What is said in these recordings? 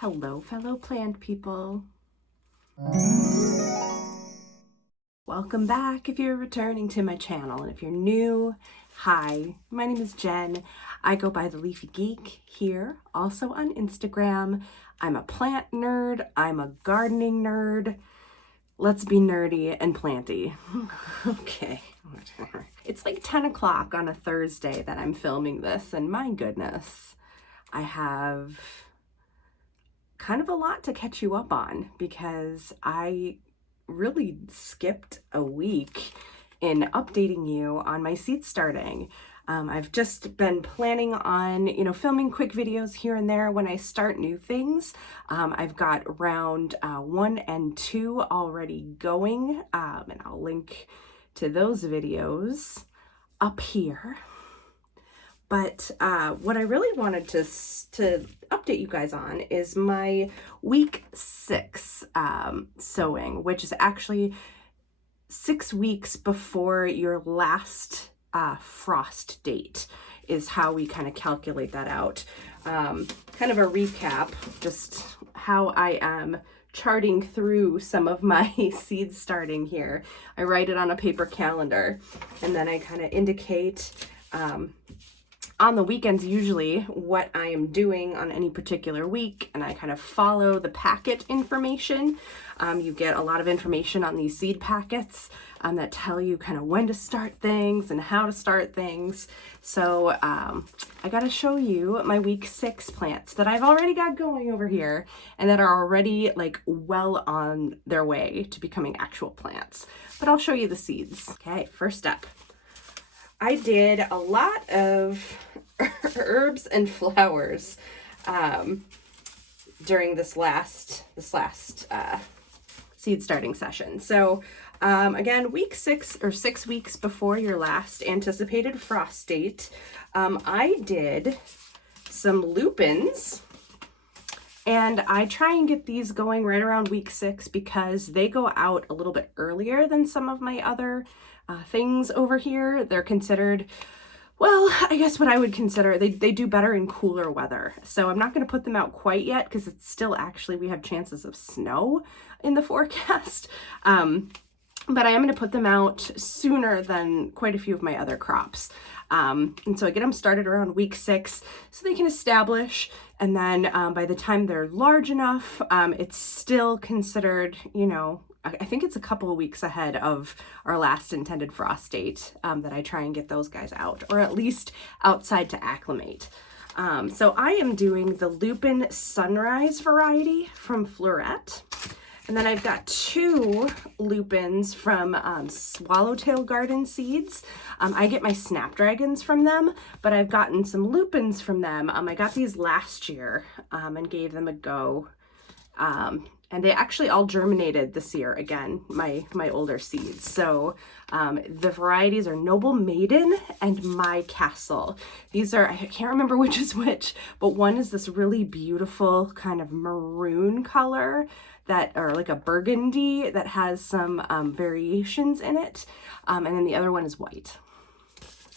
Hello, fellow plant people. Welcome back if you're returning to my channel. And if you're new, hi, my name is Jen. I go by the Leafy Geek here, also on Instagram. I'm a plant nerd. I'm a gardening nerd. Let's be nerdy and planty. Okay. It's like 10 o'clock on a Thursday that I'm filming this, and my goodness, I have kind of a lot to catch you up on because I really skipped a week in updating you on my seed starting. I've just been planning on, filming quick videos here and there when I start new things. I've got round 1 and 2 already going, and I'll link to those videos up here. But what I really wanted to update you guys on is my week 6 sowing, which is actually 6 weeks before your last frost date is how we kind of calculate that out. Kind of a recap, just how I am charting through some of my seed starting here. I write it on a paper calendar, and then I kind of indicate on the weekends usually what I am doing on any particular week, and I kind of follow the packet information. You get a lot of information on these seed packets that tell you kind of when to start things and how to start things. So I got to show you my week 6 plants that I've already got going over here and that are already like well on their way to becoming actual plants. But I'll show you the seeds. Okay, first up. I did a lot of herbs and flowers during this last seed starting session. So again, week 6 or 6 weeks before your last anticipated frost date, I did some lupines. And I try and get these going right around week 6 because they go out a little bit earlier than some of my other things over here. They're considered, well, I guess what I would consider, they do better in cooler weather. So I'm not going to put them out quite yet because it's still actually, we have chances of snow in the forecast. But I am going to put them out sooner than quite a few of my other crops. And so I get them started around week 6 so they can establish. And then by the time they're large enough, it's still considered, I think it's a couple of weeks ahead of our last intended frost date that I try and get those guys out, or at least outside to acclimate. So I am doing the Lupin Sunrise variety from Floret. And then I've got 2 lupins from Swallowtail Garden Seeds. I get my snapdragons from them, but I've gotten some lupins from them. I got these last year and gave them a go. And they actually all germinated this year, again, my older seeds. So the varieties are Noble Maiden and My Castle. These are, I can't remember which is which, but one is this really beautiful kind of maroon color that, or like a burgundy that has some variations in it. And then the other one is white.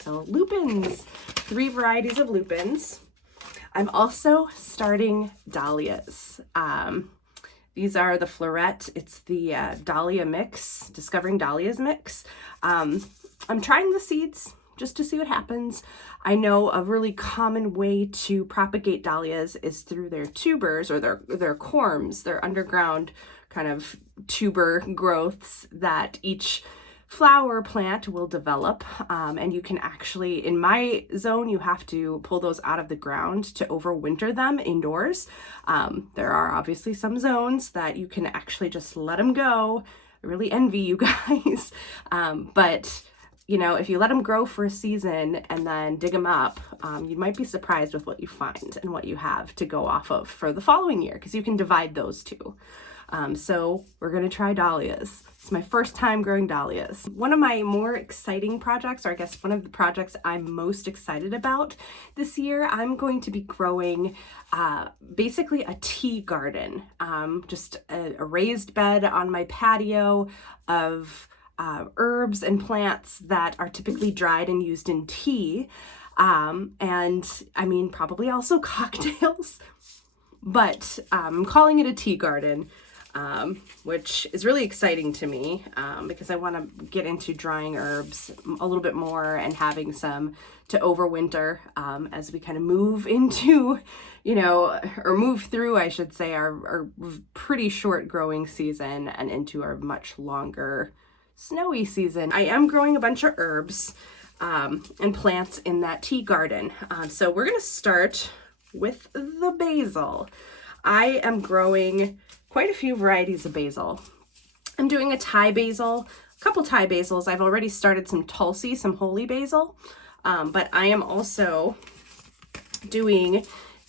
So lupins, 3 varieties of lupins. I'm also starting dahlias. These are the Floret. It's the Dahlia mix, Discovering Dahlias mix. I'm trying the seeds just to see what happens. I know a really common way to propagate dahlias is through their tubers or their corms, their underground kind of tuber growths that each flower plant will develop, and you can actually, in my zone, you have to pull those out of the ground to overwinter them indoors. There are obviously some zones that you can actually just let them go. I really envy you guys, but if you let them grow for a season and then dig them up, you might be surprised with what you find and what you have to go off of for the following year, because you can divide those two. So we're going to try dahlias. It's my first time growing dahlias. One of my more exciting projects, or I guess one of the projects I'm most excited about this year, I'm going to be growing basically a tea garden, just a raised bed on my patio of herbs and plants that are typically dried and used in tea. And I mean, probably also cocktails. but I'm calling it a tea garden, which is really exciting to me because I want to get into drying herbs a little bit more and having some to overwinter as we kind of move into, or move through, I should say, our pretty short growing season and into our much longer snowy season. I am growing a bunch of herbs and plants in that tea garden. So we're going to start with the basil. I am growing quite a few varieties of basil. I'm doing a Thai basil, a couple Thai basils. I've already started some Tulsi, some holy basil, but I am also doing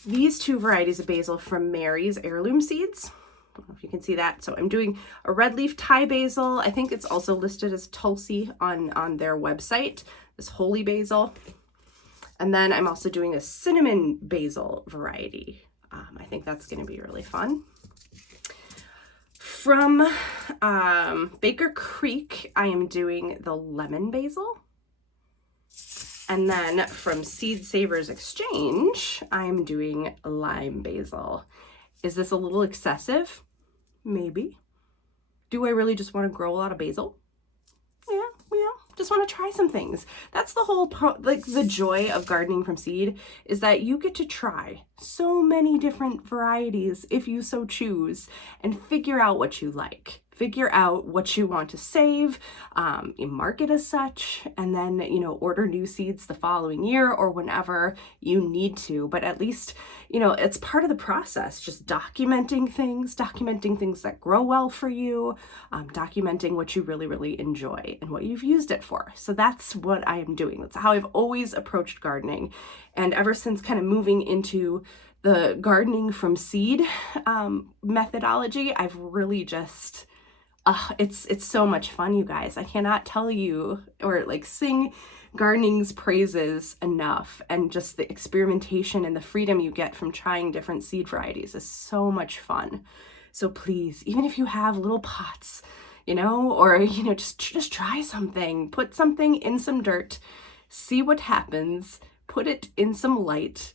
these two varieties of basil from Mary's heirloom seeds. I don't know if you can see that. So I'm doing a red leaf Thai basil. I think it's also listed as Tulsi on their website, this holy basil. And then I'm also doing a cinnamon basil variety. I think that's going to be really fun. From Baker Creek, I am doing the lemon basil. And then from Seed Savers Exchange, I'm doing lime basil. Is this a little excessive? Maybe. Do I really just want to grow a lot of basil? Yeah, just want to try some things. That's the whole the joy of gardening from seed, is that you get to try so many different varieties if you so choose and figure out what you like. Figure out what you want to save, you mark it as such, and then, order new seeds the following year or whenever you need to. But at least, it's part of the process, just documenting things that grow well for you, documenting what you really, really enjoy and what you've used it for. So that's what I am doing. That's how I've always approached gardening. And ever since kind of moving into the gardening from seed methodology, I've really just... it's so much fun, you guys. I cannot tell you or sing gardening's praises enough, and just the experimentation and the freedom you get from trying different seed varieties is so much fun. So please, even if you have little pots, or just try something, put something in some dirt, see what happens, put it in some light,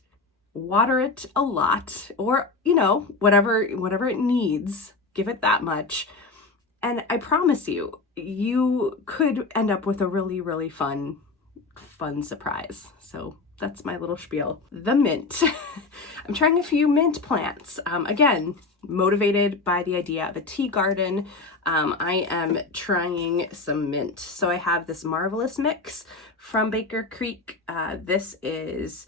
water it a lot, or whatever it needs, give it that much. And I promise you, you could end up with a really, really fun surprise. So that's my little spiel. The mint. I'm trying a few mint plants. Again, motivated by the idea of a tea garden. I am trying some mint. So I have this marvelous mix from Baker Creek. This is,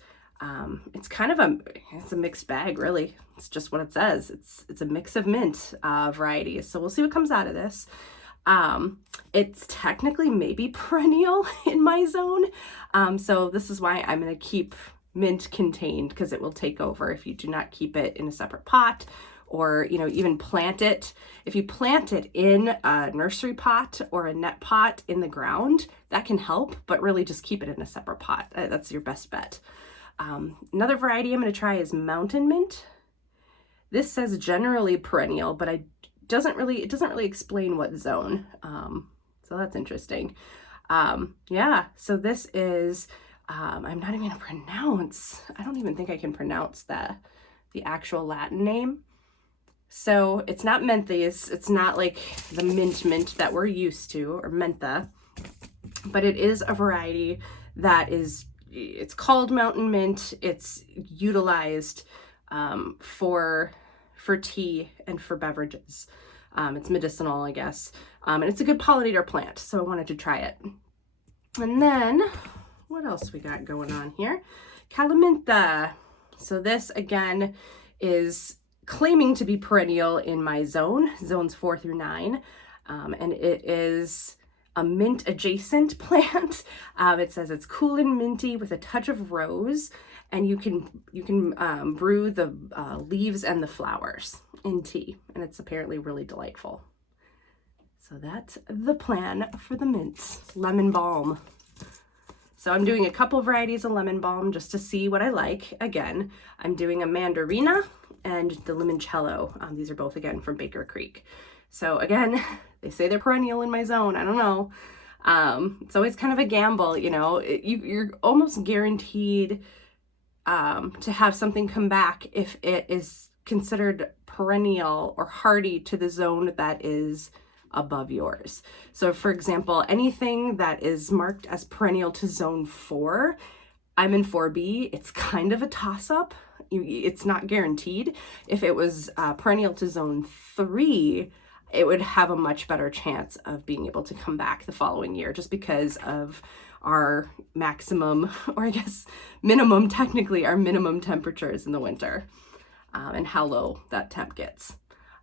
it's kind of it's a mixed bag, really. It's just what it says. It's a mix of mint varieties. So we'll see what comes out of this. It's technically maybe perennial in my zone. So this is why I'm going to keep mint contained, because it will take over if you do not keep it in a separate pot, or, even plant it. If you plant it in a nursery pot or a net pot in the ground, that can help, but really just keep it in a separate pot. That's your best bet. Another variety I'm going to try is mountain mint. This says generally perennial, but it doesn't really explain what zone. So that's interesting. Yeah, so this is, I'm not even gonna pronounce, I don't even think I can pronounce the actual Latin name. So it's not menthes, it's not like the mint that we're used to, or mentha, but it is a variety that it's called mountain mint. It's utilized for tea and for beverages. It's medicinal, I guess. And it's a good pollinator plant, so I wanted to try it. And then, what else we got going on here? Calamintha. So this, again, is claiming to be perennial in my zones 4 through 9. And it is a mint adjacent plant. It says it's cool and minty with a touch of rose, and you can brew the leaves and the flowers in tea, and it's apparently really delightful. So that's the plan for the mint. Lemon balm. So I'm doing a couple varieties of lemon balm just to see what I like. Again, I'm doing a mandarina and the limoncello. These are both, again, from Baker Creek. So again, they say they're perennial in my zone. I don't know. It's always kind of a gamble, you're almost guaranteed to have something come back if it is considered perennial or hardy to the zone that is above yours. So for example, anything that is marked as perennial to zone 4, I'm in 4B, it's kind of a toss-up. It's not guaranteed. If it was perennial to zone 3, it would have a much better chance of being able to come back the following year, just because of our maximum, or I guess minimum, technically our minimum temperatures in the winter, and how low that temp gets.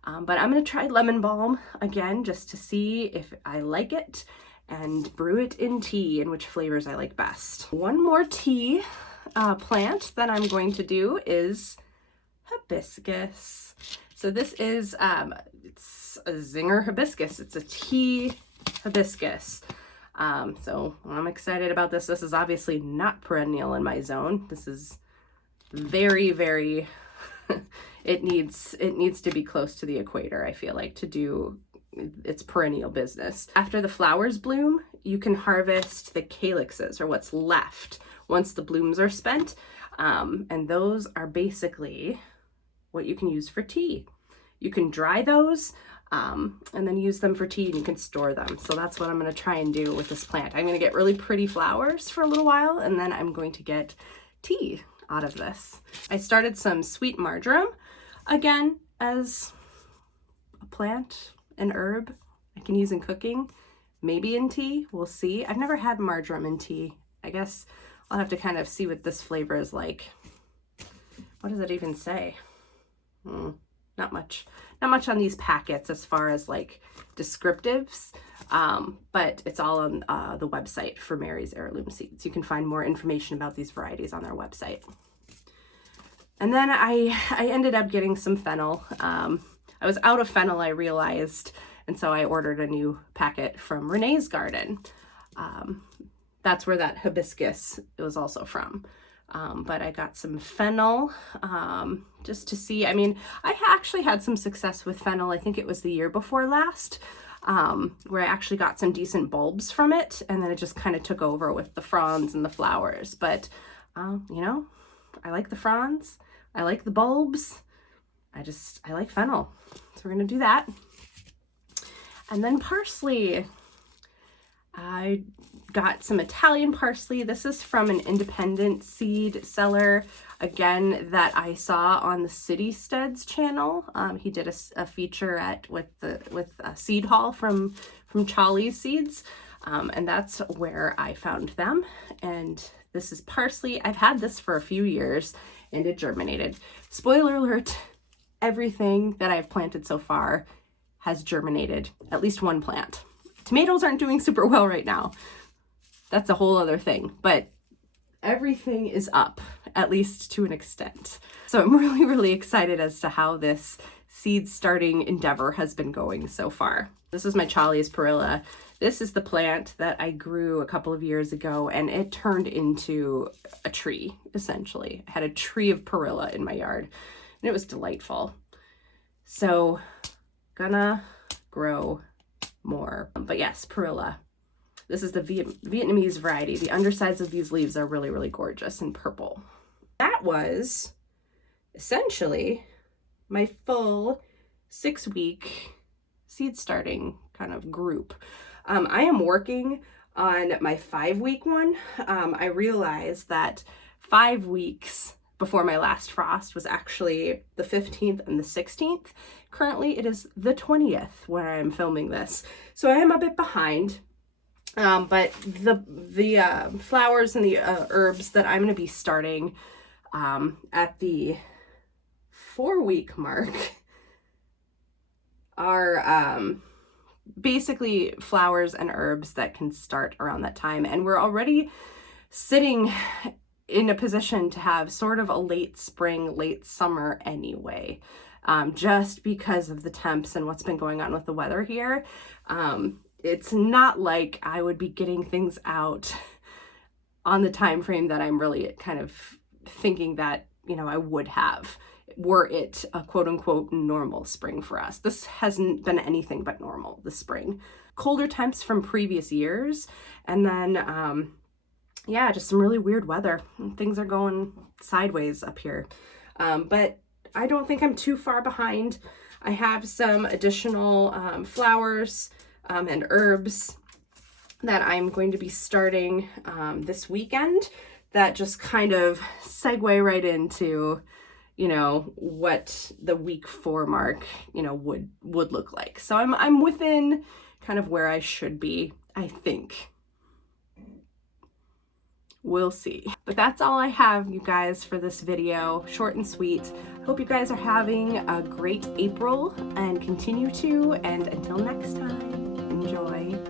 But I'm gonna try lemon balm again, just to see if I like it, and brew it in tea and which flavors I like best. One more tea plant that I'm going to do is hibiscus. So this is, it's a zinger hibiscus. It's a tea hibiscus. So I'm excited about this. This is obviously not perennial in my zone. This is very, very, it needs to be close to the equator, I feel like, to do its perennial business. After the flowers bloom, you can harvest the calyxes, or what's left once the blooms are spent. And those are basically what you can use for tea. You can dry those and then use them for tea, and you can store them. So that's what I'm going to try and do with this plant. I'm going to get really pretty flowers for a little while, and then I'm going to get tea out of this. I started some sweet marjoram, again, as a plant, an herb I can use in cooking, maybe in tea, we'll see. I've never had marjoram in tea. I guess I'll have to kind of see what this flavor is like. What does it even say? Not much on these packets as far as like descriptives, but it's all on the website for Mary's Heirloom Seeds. You can find more information about these varieties on their website. And then I ended up getting some fennel. I was out of fennel, I realized, and so I ordered a new packet from Renee's Garden. That's where that hibiscus was also from. But I got some fennel just to see. I mean, I actually had some success with fennel. I think it was the year before last, where I actually got some decent bulbs from it, and then it just kind of took over with the fronds and the flowers. But, you know, I like the fronds. I like the bulbs. I like fennel. So we're going to do that. And then parsley. I got some Italian parsley. This is from an independent seed seller, again, that I saw on the City Steads channel. He did a feature with a seed haul from Charlie's Seeds, and that's where I found them. And this is parsley. I've had this for a few years, and it germinated. Spoiler alert, everything that I've planted so far has germinated, at least one plant. Tomatoes aren't doing super well right now. That's a whole other thing, but everything is up, at least to an extent. So I'm really, really excited as to how this seed starting endeavor has been going so far. This is my Charlie's Perilla. This is the plant that I grew a couple of years ago, and it turned into a tree, essentially. I had a tree of Perilla in my yard, and it was delightful. So, gonna grow more. But yes, Perilla. This is the Vietnamese variety. The undersides of these leaves are really, really gorgeous and purple. That was essentially my full 6-week seed starting kind of group. I am working on my 5-week one. I realized that 5 weeks before my last frost was actually the 15th and the 16th. Currently, it is the 20th where I'm filming this. So I am a bit behind, but the flowers and the herbs that I'm going to be starting at the 4-week mark are basically flowers and herbs that can start around that time. And we're already sitting in a position to have sort of a late spring, late summer anyway, just because of the temps and what's been going on with the weather here. It's not like I would be getting things out on the time frame that I'm really kind of thinking that, you know, I would have, were it a quote unquote normal spring for us. This hasn't been anything but normal this spring. Colder temps from previous years, and then yeah, just some really weird weather. Things are going sideways up here. But I don't think I'm too far behind. I have some additional flowers and herbs that I'm going to be starting this weekend that just kind of segue right into, you know, what the week 4 mark, you know, would look like. So I'm within kind of where I should be, I think. We'll see. But that's all I have, you guys, for this video. Short and sweet. Hope you guys are having a great April and continue to. And until next time, enjoy.